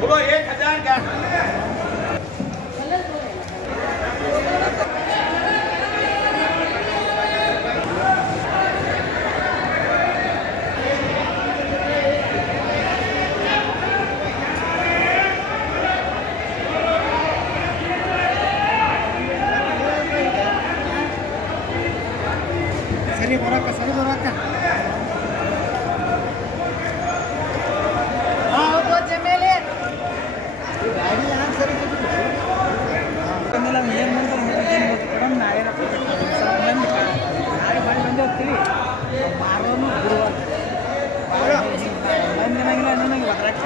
बोलो 1000 का सरी बराका हाँ तो चमेले गाड़ी यहाँ सरी कन्नला ಏನು ಮಾಡ್ತಾರೆ ಏನು ಕೊಡೋಣ ನಾಯರ ನಾಳೆ ಮಾಡಿ ಬಂದು ಹೋಗ್ತೀವಿ ಮಾರೋನು ಗುರುವಾರ ಬಂದಿನಾಗಿಲ್ಲ ನನಗೆ ಬದಲಾಗಿ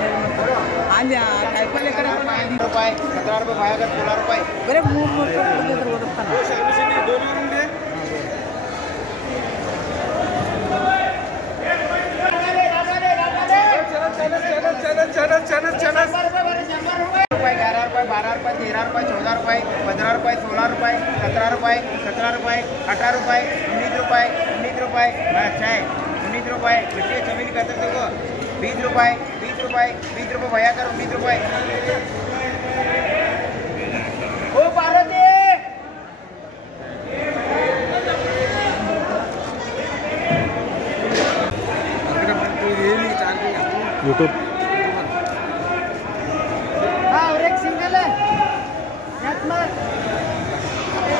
ಅಲ್ಲಿ ಟೈಪಲ್ಲಿ ಕಡೆ ರೂಪಾಯಿ 17 ರೂಪಾಯಿ ಭಾಗ 16 ರೂಪಾಯಿ ಬರೀ 300 ರೂಪಾಯಿ ಓಡುತ್ತಾನೆ रुपये 11 रुपये 12 रुपये 13 रुपये 14 रुपये 15 रुपये 16 रुपये 17 रुपये 17 रुपये 18 रुपये 19 रुपये 19 रुपये 19 रुपये कितने जमीन करते देखो 20 रुपये 20 रुपये 20 रुपये भैया कर 19 रुपये ओ पार्वती यूट्यूब और एक सिंगल है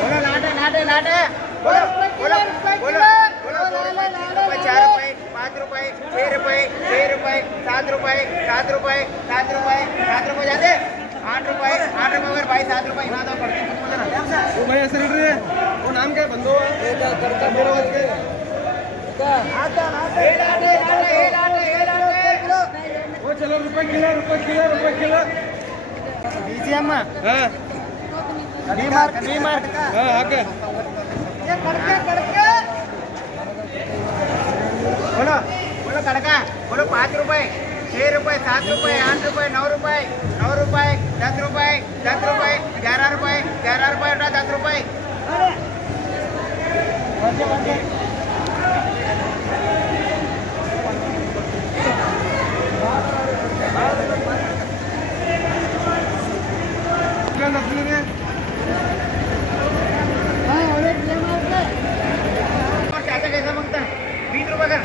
बोलो लाटे लाटे बोलो बोलो बोलो बोलो 4 रुपये 5 रुपये 6 रुपये 6 रुपये 7 रुपये 7 रुपये 7 रुपये 7 रुपये जाते 8 रुपये अगर भाई 7 रुपये ना तो पड़ती वो भाई ऐसे रेट रे वो नाम क्या बंदो वो चलो रुपये किलो बीजीएम हाँ डी-मार्क हाँ आके ये कड़के बोलो बोलो तड़का बोलो 5 रुपये 6 रुपये 7 रुपये 8 रुपये 9 रुपये 9 रुपये 10 रुपये 10 रुपये 11 रुपये 11 रुपये उठा 10 रुपये और चाचा कैसा मांगता है 20 रुपये का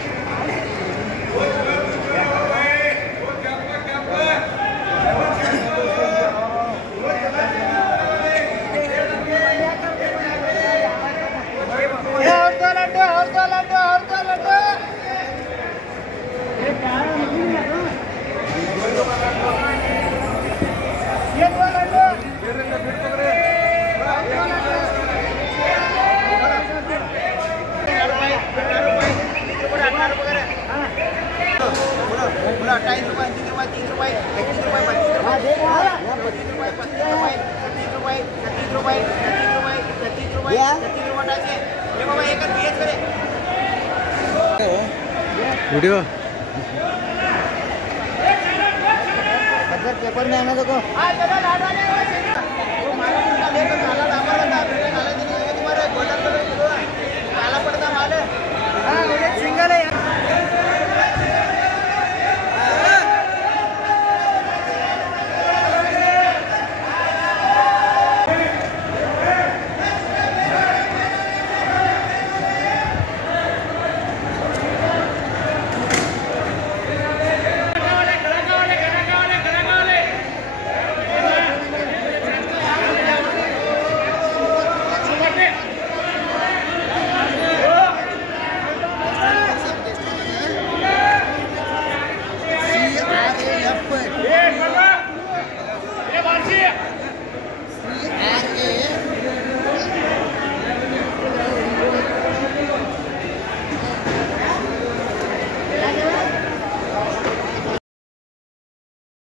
बोलो 28 रुपये 30 रुपये 30 रुपये 31 रुपये 32 रुपये 35 रुपये 36 रुपये 37 रुपये 30 रुपये ये बाबा एक बीएच करे वीडियो अगर पेपर में आना देखो चलो लाडा ले वो माला का ले तो काला डाबर होता है काला देने के तुम्हारे गोल्डन कलर काला पड़ता माल है हाँ एक सिंगल है